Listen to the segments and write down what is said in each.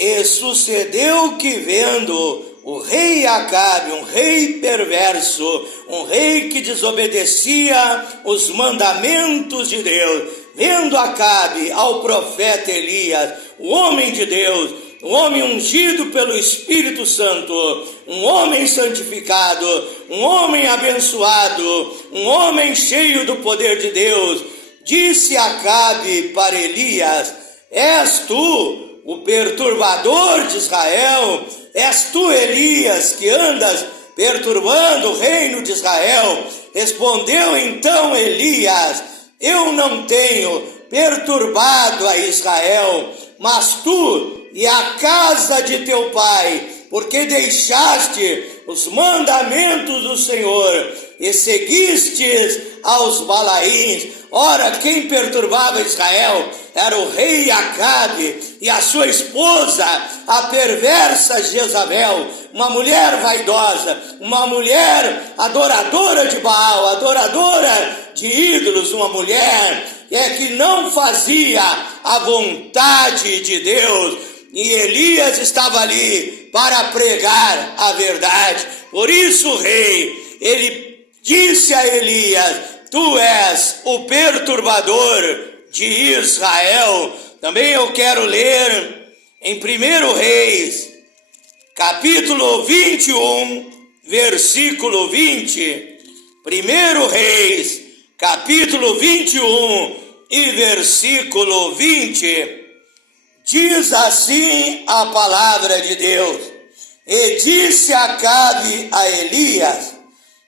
E sucedeu que, vendo o rei Acabe, um rei perverso, um rei que desobedecia os mandamentos de Deus, vendo Acabe ao profeta Elias, o homem de Deus, um homem ungido pelo Espírito Santo, um homem santificado, um homem abençoado, um homem cheio do poder de Deus, disse Acabe para Elias: és tu o perturbador de Israel? És tu, Elias, que andas perturbando o reino de Israel? Respondeu então Elias: eu não tenho perturbado a Israel, mas tu e a casa de teu pai, porque deixaste os mandamentos do Senhor e seguistes aos Balaíns. Ora, quem perturbava Israel era o rei Acabe e a sua esposa, a perversa Jezabel, uma mulher vaidosa, uma mulher adoradora de Baal, adoradora de ídolos, uma mulher que não fazia a vontade de Deus. E Elias estava ali para pregar a verdade. Por isso o rei, ele disse a Elias: tu és o perturbador de Israel. Também eu quero ler em 1 Reis, capítulo 21, versículo 20. 1 Reis, capítulo 21 e versículo 20. Diz assim a palavra de Deus: e disse Acabe a Elias: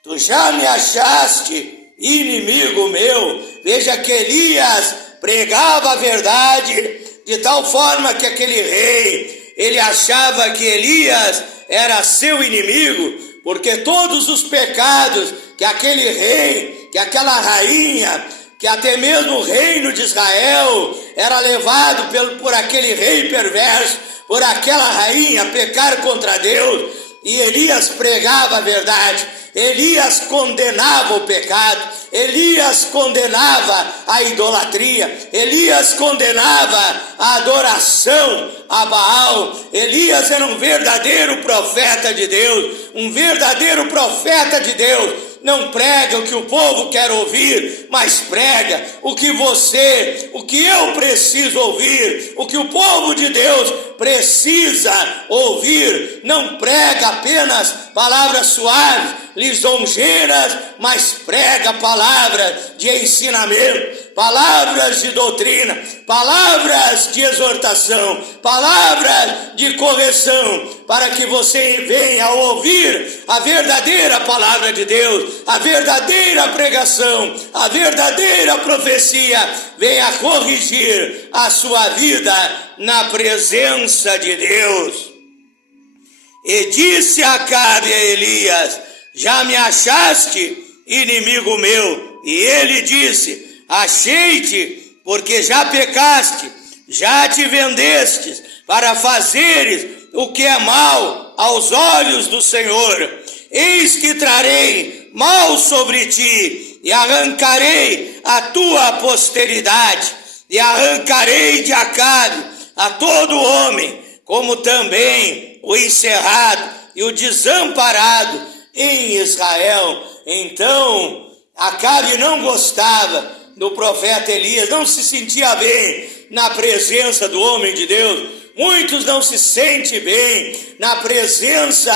tu já me achaste inimigo meu. Veja que Elias pregava a verdade de tal forma que aquele rei, ele achava que Elias era seu inimigo, porque todos os pecados que aquele rei, que aquela rainha, que até mesmo o reino de Israel era levado por aquele rei perverso, por aquela rainha pecar contra Deus. E Elias pregava a verdade, Elias condenava o pecado, Elias condenava a idolatria, Elias condenava a adoração a Baal. Elias era um verdadeiro profeta de Deus, um verdadeiro profeta de Deus. Não prega o que o povo quer ouvir, mas prega o que eu preciso ouvir, o que o povo de Deus precisa ouvir. Não prega apenas palavras suaves, lisonjeiras, mas prega palavras de ensinamento, palavras de doutrina, palavras de exortação, palavras de correção, para que você venha a ouvir a verdadeira palavra de Deus, a verdadeira pregação, a verdadeira profecia, venha corrigir a sua vida na presença de Deus. E disse Acabe a Elias: já me achaste inimigo meu? E ele disse: achei-te, porque já pecaste, já te vendestes para fazeres o que é mal aos olhos do Senhor. Eis que trarei mal sobre ti, e arrancarei a tua posteridade, e arrancarei de Acabe a todo homem, como também o encerrado e o desamparado em Israel. Então Acabe não gostava do profeta Elias, não se sentia bem na presença do homem de Deus. Muitos não se sentem bem na presença,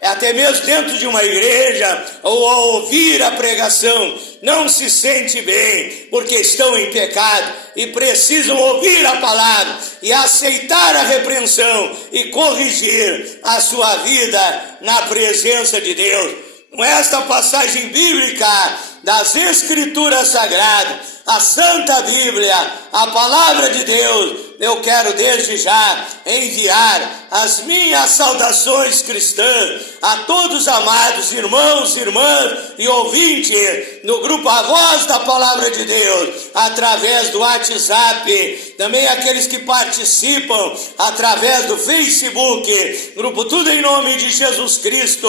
até mesmo dentro de uma igreja, ou ao ouvir a pregação, não se sente bem, porque estão em pecado e precisam ouvir a palavra e aceitar a repreensão e corrigir a sua vida na presença de Deus. Com esta passagem bíblica das Escrituras Sagradas, a Santa Bíblia, a Palavra de Deus, eu quero desde já enviar as minhas saudações cristãs a todos os amados irmãos, irmãs e ouvintes do grupo A Voz da Palavra de Deus, através do WhatsApp, também aqueles que participam através do Facebook, grupo Tudo em Nome de Jesus Cristo,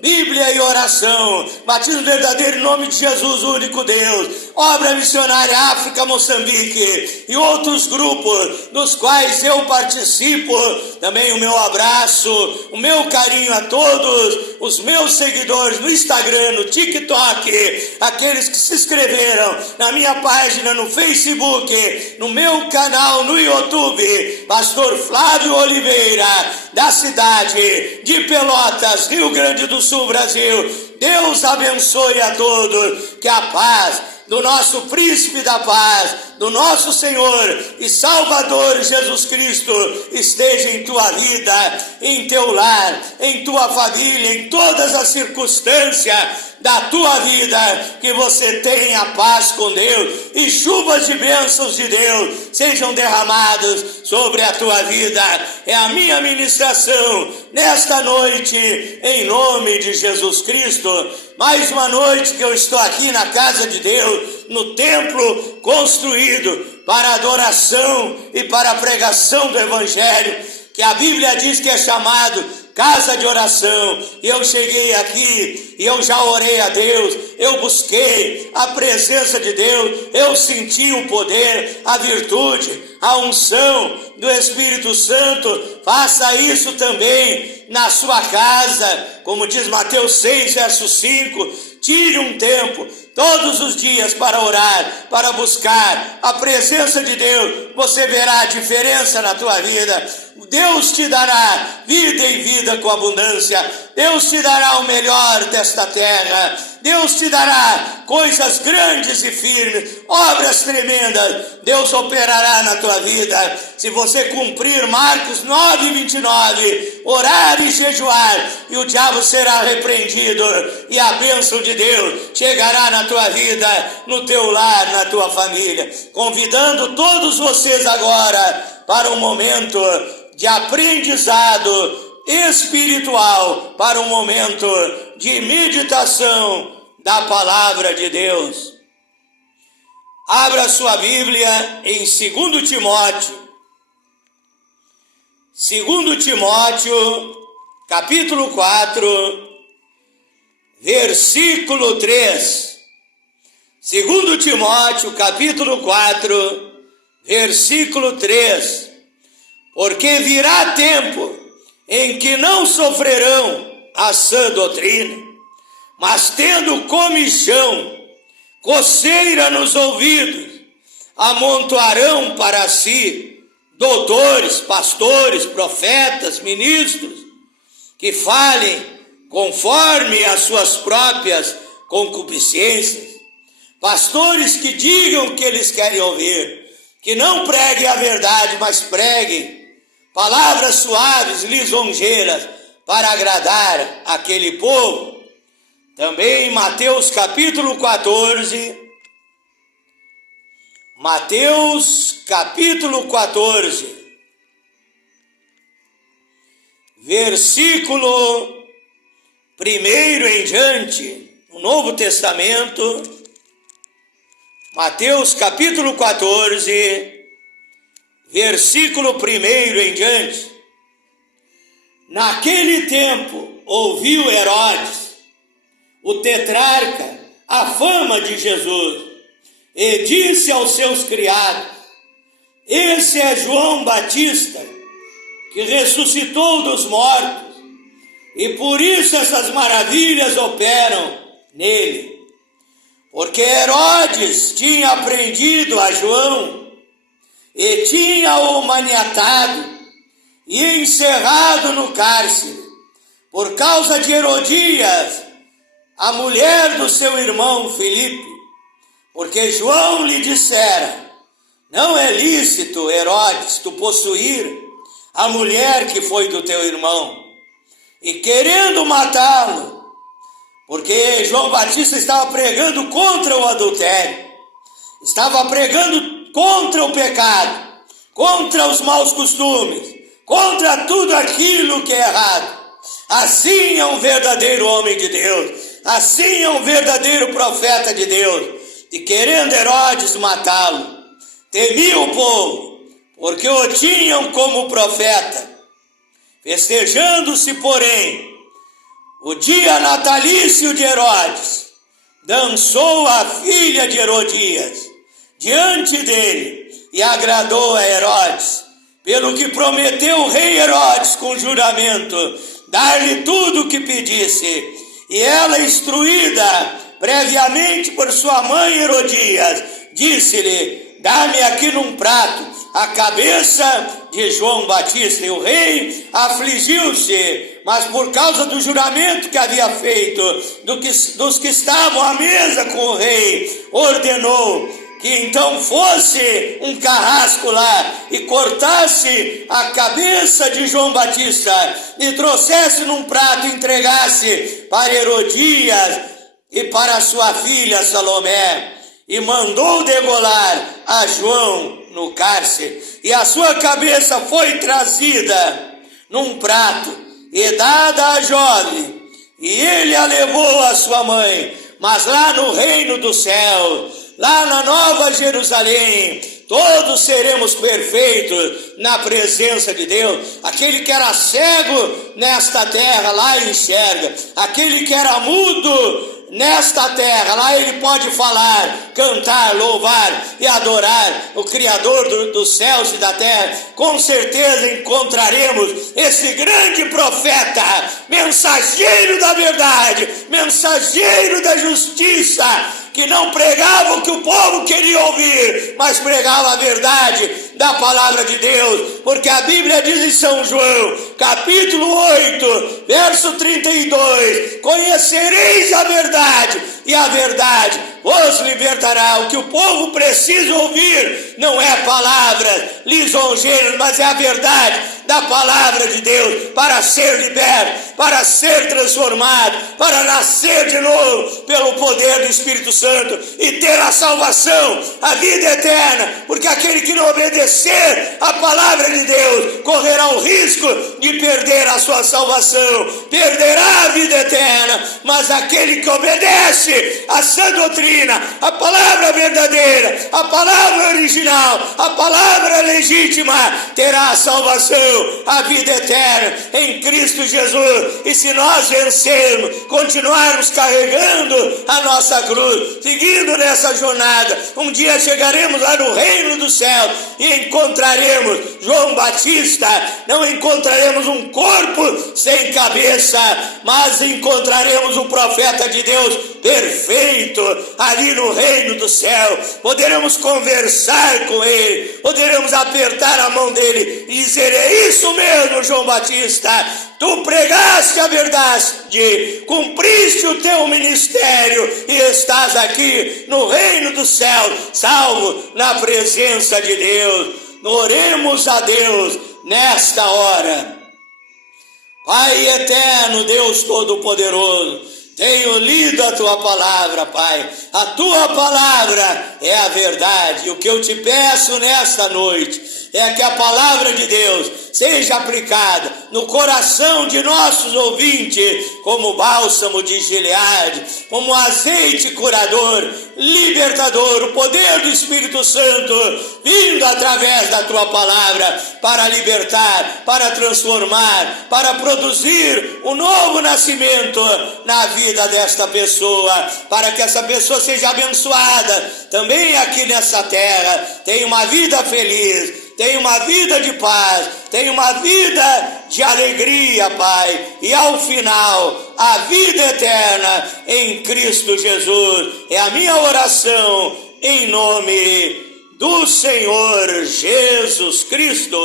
Bíblia e Oração, Batismo Verdadeiro em Nome de Jesus, único Deus, Obra Missionária África, Moçambique e outros grupos dos quais eu participo. Também o meu abraço, o meu carinho a todos os meus seguidores no Instagram, no TikTok, aqueles que se inscreveram na minha página no Facebook, no meu canal no YouTube, Pastor Flávio Oliveira, da cidade de Pelotas, Rio Grande do Sul, Brasil. Deus abençoe a todos, que a paz do nosso príncipe da paz, do nosso Senhor e Salvador Jesus Cristo esteja em tua vida, em teu lar, em tua família, em todas as circunstâncias da tua vida, que você tenha paz com Deus e chuvas de bênçãos de Deus sejam derramadas sobre a tua vida. É a minha ministração nesta noite, em nome de Jesus Cristo. Mais uma noite que eu estou aqui na casa de Deus, no templo construído para adoração e para a pregação do Evangelho, que a Bíblia diz que é chamado casa de oração. Eu cheguei aqui e eu já orei a Deus, eu busquei a presença de Deus, eu senti o poder, a virtude, a unção do Espírito Santo. Faça isso também na sua casa, como diz Mateus 6, verso 5, tire um tempo todos os dias para orar, para buscar a presença de Deus. Você verá a diferença na tua vida. Deus te dará vida e vida com abundância. Deus te dará o melhor desta terra. Deus te dará coisas grandes e firmes, obras tremendas. Deus operará na tua vida se você cumprir Marcos 9:29, orar e jejuar, e o diabo será repreendido e a bênção de Deus chegará na tua vida, no teu lar, na tua família. Convidando todos vocês agora para um momento de aprendizado espiritual, para um momento de meditação da palavra de Deus. Abra sua Bíblia em 2 Timóteo. 2 Timóteo, capítulo 4, versículo 3. 2 Timóteo, capítulo 4, versículo 3. Porque virá tempo em que não sofrerão a sã doutrina, mas tendo comichão, coceira nos ouvidos, amontoarão para si doutores, pastores, profetas, ministros, que falem conforme as suas próprias concupiscências. Pastores que digam o que eles querem ouvir, que não preguem a verdade, mas preguem palavras suaves, lisonjeiras, para agradar aquele povo. Também Mateus capítulo 14, Mateus capítulo 14, versículo 1 em diante, no Novo Testamento, Mateus capítulo 14, versículo 1 em diante. Naquele tempo ouviu Herodes, o tetrarca, a fama de Jesus, e disse aos seus criados: esse é João Batista, que ressuscitou dos mortos, e por isso essas maravilhas operam nele. Porque Herodes tinha prendido a João, e tinha-o maniatado e encerrado no cárcere, por causa de Herodias, a mulher do seu irmão Filipe, porque João lhe dissera: não é lícito, Herodes, tu possuir a mulher que foi do teu irmão. E querendo matá-lo, porque João Batista estava pregando contra o adultério, estava pregando contra o pecado, contra os maus costumes, contra tudo aquilo que é errado. Assim é um verdadeiro homem de Deus, assim é um verdadeiro profeta de Deus. E querendo Herodes matá-lo, temia o povo, porque o tinham como profeta. Festejando-se, porém, o dia natalício de Herodes, dançou a filha de Herodias diante dele, e agradou a Herodes, pelo que prometeu o rei Herodes com juramento, dar-lhe tudo o que pedisse. E ela, instruída previamente por sua mãe Herodias, disse-lhe: dá-me aqui num prato a cabeça de João Batista. E o rei afligiu-se, mas por causa do juramento que havia feito, dos que estavam à mesa com o rei, ordenou que então fosse um carrasco lá e cortasse a cabeça de João Batista e trouxesse num prato e entregasse para Herodias e para sua filha Salomé, e mandou degolar a João no cárcere. E a sua cabeça foi trazida num prato e dada a jovem, e ele a levou à sua mãe. Mas lá no reino do céu, lá na Nova Jerusalém, todos seremos perfeitos na presença de Deus. Aquele que era cego nesta terra, lá enxerga. Aquele que era mudo nesta terra, lá ele pode falar, cantar, louvar e adorar o Criador dos céus e da terra. Com certeza encontraremos esse grande profeta, mensageiro da verdade, mensageiro da justiça, que não pregava o que o povo queria ouvir, mas pregava a verdade da palavra de Deus, porque a Bíblia diz em São João, capítulo 8, verso 32, conhecereis a verdade, e a verdade vos libertará. O que o povo precisa ouvir não é palavras lisonjeiras, mas é a verdade da palavra de Deus, para ser liberto, para ser transformado, para nascer de novo pelo poder do Espírito Santo e ter a salvação, a vida eterna, porque aquele que não obedecer a palavra de Deus correrá o risco de perder a sua salvação, perderá a vida eterna. Mas aquele que obedece a sã doutrina, a palavra verdadeira, a palavra original, a palavra legítima, terá a salvação, a vida eterna em Cristo Jesus. E se nós vencermos, continuarmos carregando a nossa cruz, seguindo nessa jornada, um dia chegaremos lá no reino do céu e encontraremos João Batista. Não encontraremos um corpo sem cabeça, mas encontraremos o profeta de Deus perfeito ali no reino do céu. Poderemos conversar com ele, poderemos apertar a mão dele e dizer: é isso mesmo, João Batista, tu pregaste a verdade, cumpriste o teu ministério e estás aqui no reino do céu, salvo na presença de Deus. Oremos a Deus nesta hora. Pai eterno, Deus Todo-Poderoso, tenho lido a tua palavra, Pai. A tua palavra é a verdade. E o que eu te peço nesta noite é que a palavra de Deus seja aplicada no coração de nossos ouvintes como bálsamo de Gileade, como azeite curador, libertador, o poder do Espírito Santo vindo através da tua palavra para libertar, para transformar, para produzir um novo nascimento na vida desta pessoa, para que essa pessoa seja abençoada também aqui nessa terra, tenha uma vida feliz, tenha uma vida de paz, tenha uma vida de alegria, Pai, e ao final, a vida eterna em Cristo Jesus. É a minha oração em nome do Senhor Jesus Cristo.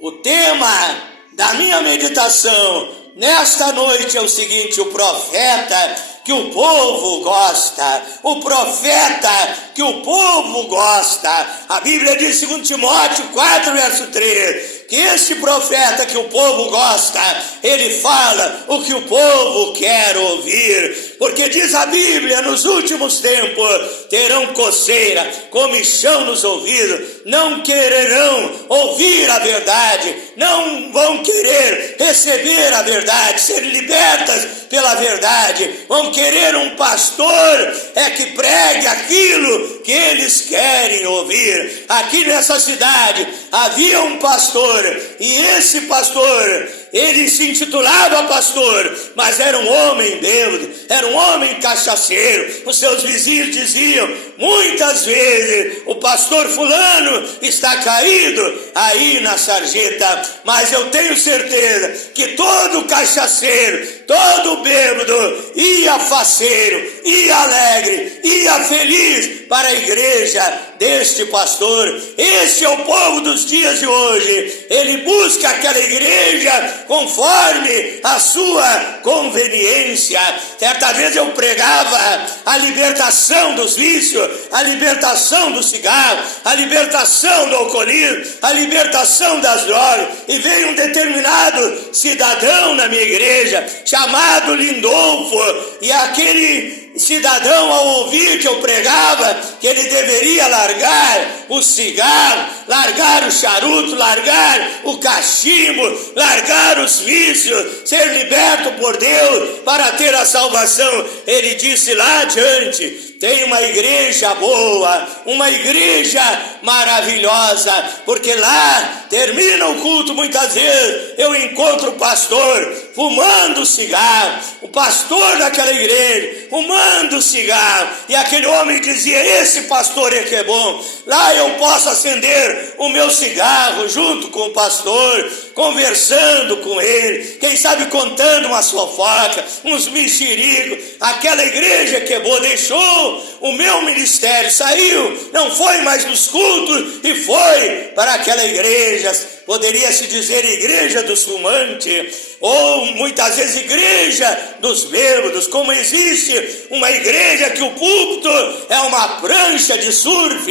O tema da minha meditação nesta noite é o seguinte: o profeta que o povo gosta, o profeta que o povo gosta. A Bíblia diz em 2 Timóteo 4, verso 3, que este profeta que o povo gosta, ele fala o que o povo quer ouvir, porque diz a Bíblia: nos últimos tempos terão coceira, comichão nos ouvidos, não quererão ouvir a verdade, não vão querer receber a verdade, ser libertas pela verdade, vão querer um pastor que pregue aquilo que eles querem ouvir. Aqui nessa cidade havia um pastor, e esse pastor Ele se intitulava pastor, mas era um homem bêbado, era um homem cachaceiro. Os seus vizinhos diziam muitas vezes: o pastor fulano está caído aí na sarjeta. Mas eu tenho certeza que todo cachaceiro, todo bêbado ia faceiro, ia alegre, ia feliz para a igreja deste pastor. Este é o povo dos dias de hoje. Ele busca aquela igreja conforme a sua conveniência. Certa vez eu pregava a libertação dos vícios, a libertação do cigarro, a libertação do alcoolismo, a libertação das drogas, e veio um determinado cidadão na minha igreja chamado Lindolfo, e aquele cidadão, ao ouvir que eu pregava que ele deveria largar o cigarro, largar o charuto, largar o cachimbo, largar os vícios, ser liberto por Deus para ter a salvação, ele disse lá adiante: tem uma igreja boa, uma igreja maravilhosa, porque lá termina o culto, muitas vezes eu encontro o pastor fumando cigarro, o pastor daquela igreja fumando cigarro, e aquele homem dizia: esse pastor é que é bom, lá eu posso acender o meu cigarro junto com o pastor, conversando com ele, quem sabe contando uma fofoca, uns mexericos. Aquela igreja que é boa, deixou o meu ministério, saiu, não foi mais nos cultos e foi para aquela igreja, poderia se dizer igreja dos fumantes, ou muitas vezes igreja dos bêbados. Como existe uma igreja que o púlpito é uma prancha de surf,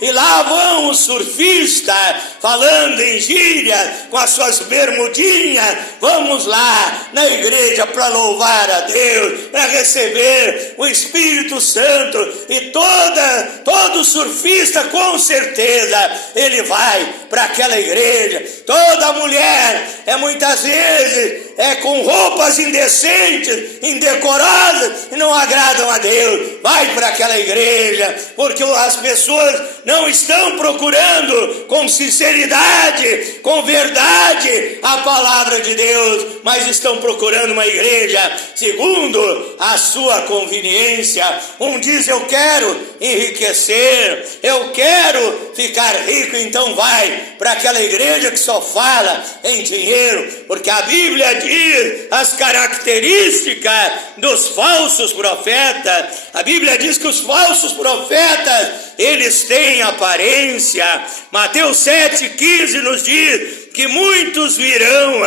e lá vão os surfistas falando em gíria com as suas bermudinhas. Vamos lá na igreja para louvar a Deus, para receber o Espírito Santo, e todo surfista com certeza ele vai para aquela igreja. Toda mulher muitas vezes com roupas indecentes, indecorosas, e não agradam a Deus, vai para aquela igreja, porque as pessoas não estão procurando com sinceridade, com verdade a palavra de Deus, mas estão procurando uma igreja segundo a sua conveniência. Um diz: eu quero enriquecer, eu quero ficar rico, então vai para aquela igreja que só fala em dinheiro, porque a Bíblia diz as características dos falsos profetas. A Bíblia diz que os falsos profetas, eles têm aparência. Mateus 7,15 nos diz que muitos virão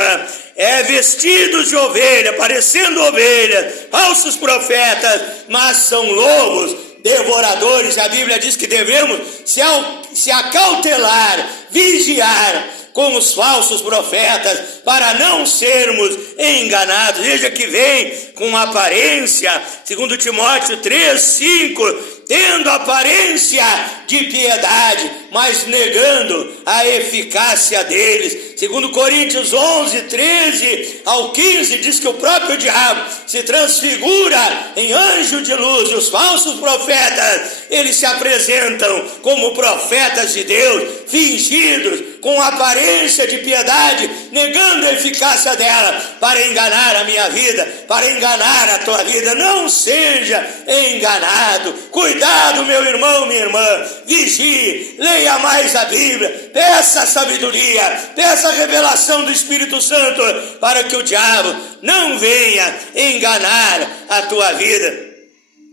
vestidos de ovelha, parecendo ovelhas, falsos profetas, mas são lobos devoradores. A Bíblia diz que devemos se acautelar, vigiar com os falsos profetas, para não sermos enganados. Veja que vem com aparência, segundo Timóteo 3,5, tendo aparência de piedade, mas negando a eficácia deles. Segundo Coríntios 11:13 ao 15, diz que o próprio diabo se transfigura em anjo de luz, e os falsos profetas, eles se apresentam como profetas de Deus, fingidos, com aparência de piedade, negando a eficácia dela, para enganar a minha vida, para enganar a tua vida. Não seja enganado. Cuidado, meu irmão, minha irmã, vigie, leia mais a Bíblia, peça sabedoria, peça a revelação do Espírito Santo, para que o diabo não venha enganar a tua vida.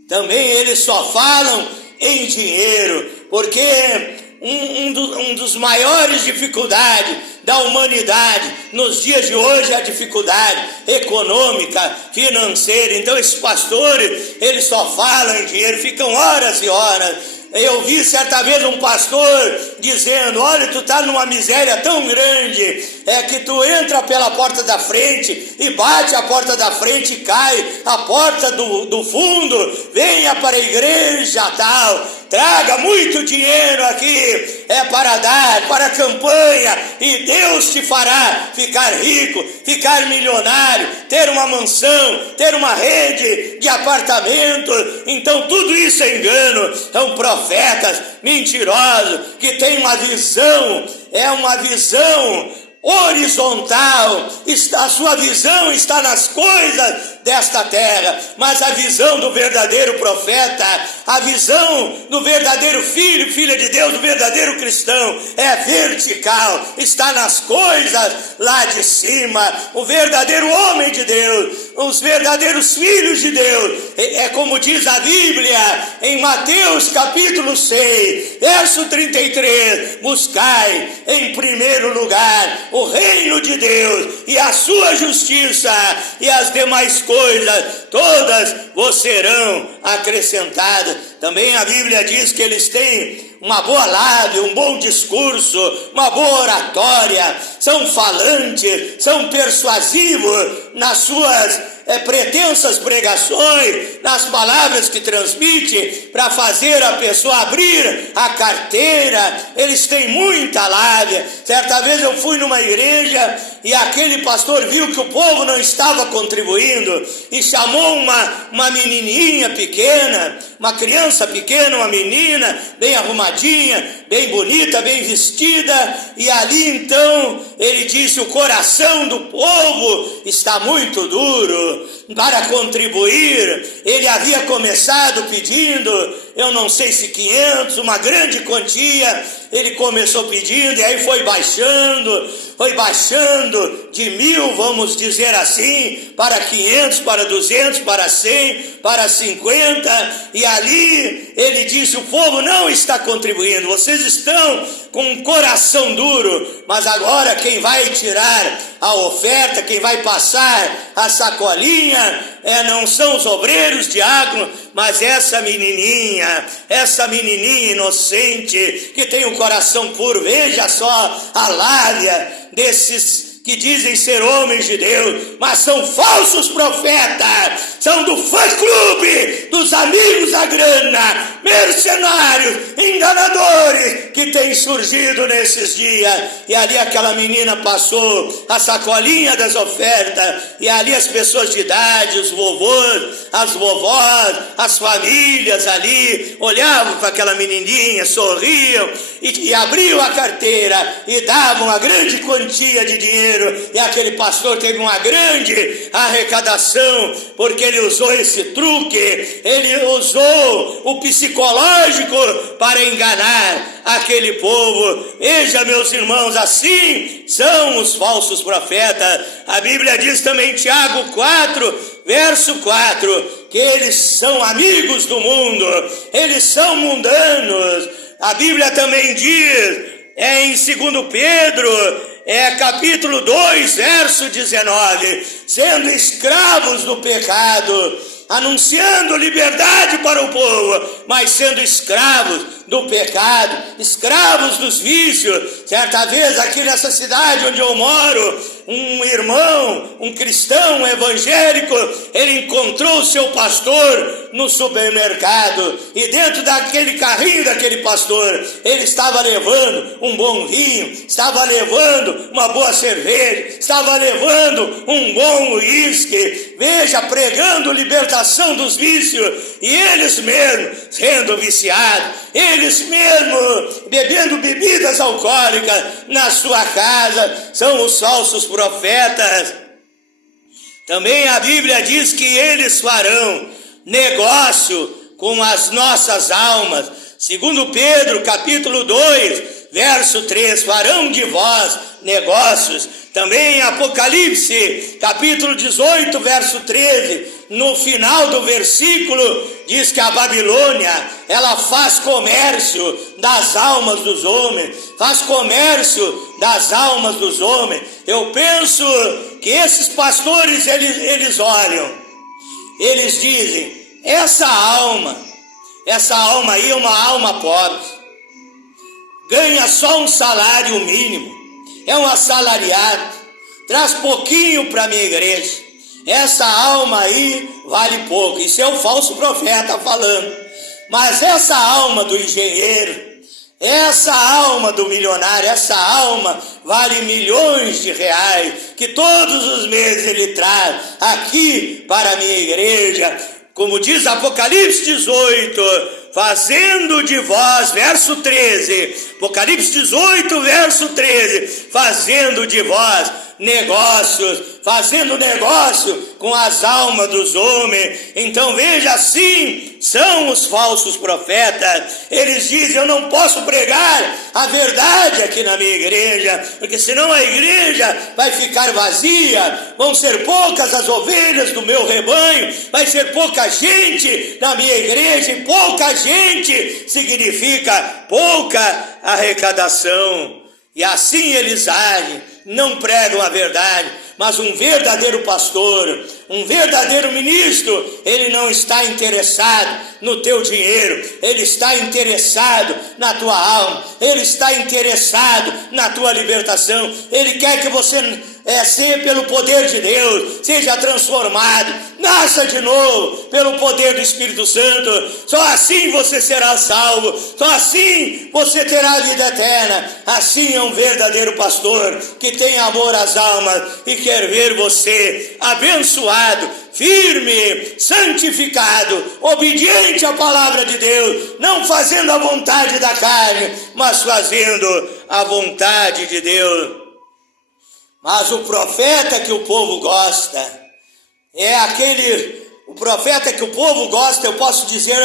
Também eles só falam em dinheiro, porque um dos maiores dificuldades da humanidade nos dias de hoje é a dificuldade econômica, financeira. Então esses pastores, eles só falam em dinheiro, ficam horas e horas. Eu vi certa vez um pastor dizendo: olha, tu está numa miséria tão grande, que tu entra pela porta da frente e bate a porta da frente e cai a porta do fundo, venha para a igreja tal, traga muito dinheiro aqui, para dar, para a campanha, e Deus te fará ficar rico, ficar milionário, ter uma mansão, ter uma rede de apartamentos. Então tudo isso é engano. São profetas mentirosos que têm uma visão, uma visão horizontal, a sua visão está nas coisas desta terra, mas a visão do verdadeiro profeta, a visão do verdadeiro filho, filha de Deus, do verdadeiro cristão, é vertical, está nas coisas lá de cima. O verdadeiro homem de Deus, os verdadeiros filhos de Deus, é como diz a Bíblia em Mateus capítulo 6, verso 33, buscai em primeiro lugar o reino de Deus e a sua justiça, e as demais coisas todas vos serão acrescentadas. Também a Bíblia diz que eles têm uma boa lábia, um bom discurso, uma boa oratória, são falantes, são persuasivos nas suas pretensas pregações, nas palavras que transmite, para fazer a pessoa abrir a carteira. Eles têm muita lábia. Certa vez eu fui numa igreja e aquele pastor viu que o povo não estava contribuindo e chamou uma menininha pequena, uma criança pequena, uma menina bem arrumadinha, bem bonita, bem vestida, e ali então ele disse: o coração do povo está muito duro para contribuir. Ele havia começado pedindo, eu não sei se 500, uma grande quantia, ele começou pedindo, e aí foi baixando de 1.000, vamos dizer assim, para 500, para 200, para 100, para 50, e ali ele disse: o povo não está contribuindo, vocês estão com um coração duro, mas agora quem vai tirar a oferta, quem vai passar a sacolinha, não são os obreiros, diáconos, mas essa menininha inocente, que tem um coração puro. Veja só a lábia desses que dizem ser homens de Deus, mas são falsos profetas, são do fã-clube, dos amigos da grana, mercenários, enganadores, que têm surgido nesses dias. E ali aquela menina passou a sacolinha das ofertas, e ali as pessoas de idade, os vovôs, as vovós, as famílias ali, olhavam para aquela menininha, sorriam, e abriam a carteira, e davam uma grande quantia de dinheiro. E aquele pastor teve uma grande arrecadação, porque ele usou esse truque, ele usou o psicológico para enganar aquele povo. Veja, meus irmãos, assim são os falsos profetas. A Bíblia diz também em Tiago 4, verso 4, que eles são amigos do mundo, eles são mundanos. A Bíblia também diz, em 2 Pedro, capítulo 2, verso 19, sendo escravos do pecado, anunciando liberdade para o povo, mas sendo escravos do pecado, escravos dos vícios. Certa vez aqui nessa cidade onde eu moro, um irmão, um cristão, um evangélico, ele encontrou o seu pastor no supermercado, e dentro daquele carrinho daquele pastor, ele estava levando um bom vinho, estava levando uma boa cerveja, estava levando um bom uísque. Veja, pregando libertação dos vícios, e eles mesmos sendo viciados, eles mesmos bebendo bebidas alcoólicas na sua casa. São os falsos profetas. Também a Bíblia diz que eles farão negócio com as nossas almas. 2 Pedro capítulo 2, verso 3, farão de vós negócios. Também em Apocalipse capítulo 18, verso 13, no final do versículo, diz que a Babilônia, ela faz comércio das almas dos homens, faz comércio das almas dos homens. Eu penso que esses pastores, eles olham, eles dizem: essa alma aí é uma alma pobre, ganha só um salário mínimo, é um assalariado, traz pouquinho para a minha igreja, essa alma aí vale pouco. Isso é o falso profeta falando. Mas essa alma do engenheiro, essa alma do milionário, essa alma vale milhões de reais, que todos os meses ele traz aqui para a minha igreja. Como diz Apocalipse 18, fazendo de vós, verso 13, Apocalipse 18, verso 13, fazendo de vós negócios, fazendo negócio com as almas dos homens. Então veja, assim são os falsos profetas. Eles dizem: eu não posso pregar a verdade aqui na minha igreja, porque senão a igreja vai ficar vazia, vão ser poucas as ovelhas do meu rebanho, vai ser pouca gente na minha igreja, e pouca gente significa pouca arrecadação. E assim eles agem, não pregam a verdade. Mas um verdadeiro pastor, um verdadeiro ministro, ele não está interessado no teu dinheiro, ele está interessado na tua alma, ele está interessado na tua libertação. Ele quer que você seja, pelo poder de Deus, seja transformado, nasça de novo pelo poder do Espírito Santo. Só assim você será salvo, só assim você terá a vida eterna. Assim é um verdadeiro pastor que tem amor às almas e quer ver você abençoado, firme, santificado, obediente à palavra de Deus, não fazendo a vontade da carne, mas fazendo a vontade de Deus. Mas o profeta que o povo gosta é o profeta que o povo gosta, eu posso dizer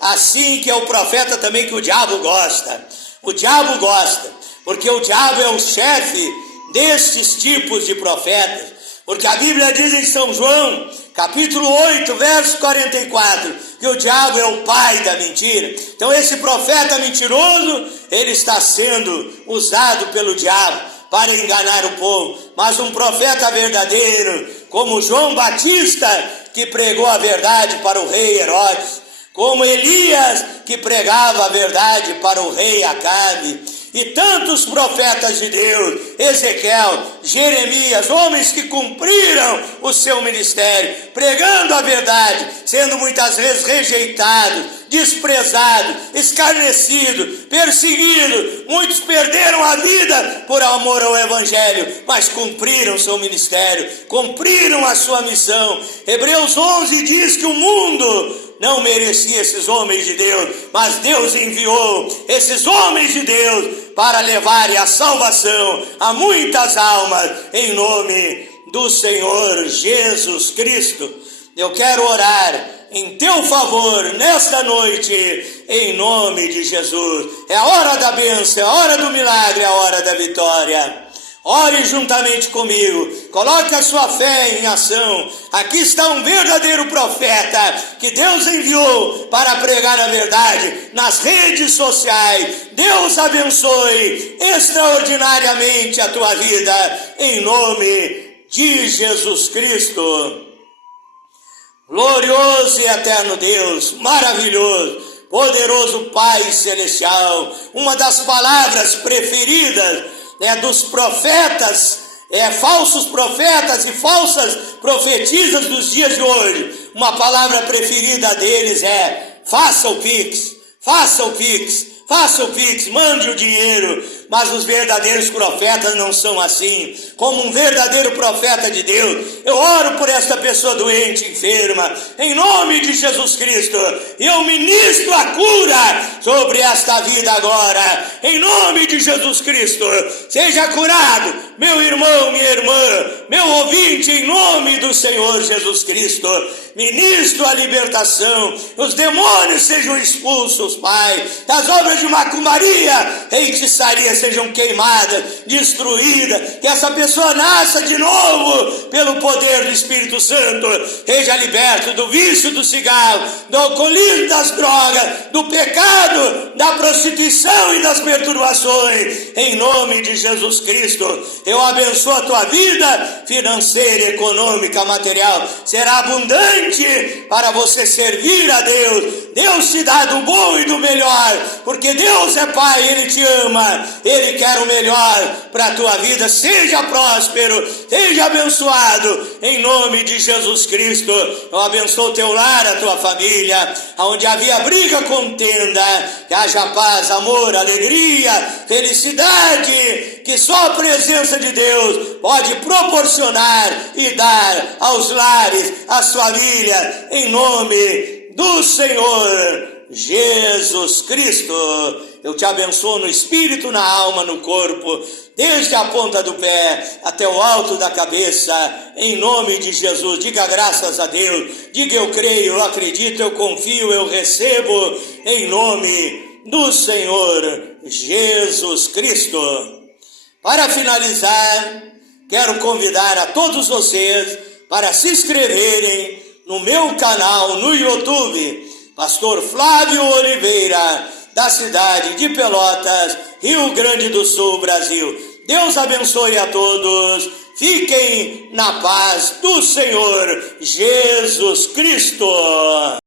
assim, que é o profeta também que o diabo gosta. O diabo gosta, porque o diabo é o chefe destes tipos de profetas. Porque a Bíblia diz em São João, capítulo 8, verso 44, que o diabo é o pai da mentira. Então esse profeta mentiroso, ele está sendo usado pelo diabo para enganar o povo. Mas um profeta verdadeiro, como João Batista, que pregou a verdade para o rei Herodes, como Elias, que pregava a verdade para o rei Acabe, e tantos profetas de Deus, Ezequiel, Jeremias, homens que cumpriram o seu ministério, pregando a verdade, sendo muitas vezes rejeitados, desprezados, escarnecidos, perseguidos. Muitos perderam a vida por amor ao Evangelho, mas cumpriram seu ministério, cumpriram a sua missão. Hebreus 11 diz que o mundo não merecia esses homens de Deus, mas Deus enviou esses homens de Deus para levarem a salvação a muitas almas, em nome do Senhor Jesus Cristo. Eu quero orar em teu favor nesta noite, em nome de Jesus. É a hora da bênção, é a hora do milagre, é a hora da vitória. Ore juntamente comigo, coloque a sua fé em ação. Aqui está um verdadeiro profeta que Deus enviou para pregar a verdade nas redes sociais. Deus abençoe extraordinariamente a tua vida, em nome de Jesus Cristo. Glorioso e eterno Deus, maravilhoso, poderoso Pai Celestial, uma das palavras preferidas dos profetas, falsos profetas e falsas profetisas dos dias de hoje. Uma palavra preferida deles é: faça o Pix, faça o Pix, faça o Pix, mande o dinheiro. Mas os verdadeiros profetas não são assim. Como um verdadeiro profeta de Deus, eu oro por esta pessoa doente, enferma, em nome de Jesus Cristo. Eu ministro a cura sobre esta vida agora, em nome de Jesus Cristo. Seja curado, meu irmão, minha irmã, meu ouvinte, em nome do Senhor Jesus Cristo. Ministro a libertação, os demônios sejam expulsos, Pai, das obras de macumbaria, feitiçaria sejam queimadas, destruídas, que essa pessoa nasça de novo pelo poder do Espírito Santo, seja liberto do vício do cigarro, do alcoolismo, das drogas, do pecado, da prostituição e das perturbações, em nome de Jesus Cristo. Eu abençoo a tua vida financeira, econômica, material, será abundante para você servir a Deus. Deus te dá do bom e do melhor, porque Deus é Pai, Ele te ama, Ele quer o melhor para a tua vida. Seja próspero, seja abençoado, em nome de Jesus Cristo. Eu abençoo o teu lar, a tua família, onde havia briga, contenda, que haja paz, amor, alegria, felicidade, que só a presença de Deus pode proporcionar e dar aos lares, às famílias, em nome do Senhor Jesus Cristo. Eu te abençoo no espírito, na alma, no corpo, desde a ponta do pé até o alto da cabeça, em nome de Jesus. Diga graças a Deus, diga eu creio, eu acredito, eu confio, eu recebo, em nome do Senhor Jesus Cristo. Para finalizar, quero convidar a todos vocês para se inscreverem no meu canal no YouTube, Pastor Flávio Oliveira, da cidade de Pelotas, Rio Grande do Sul, Brasil. Deus abençoe a todos. Fiquem na paz do Senhor Jesus Cristo.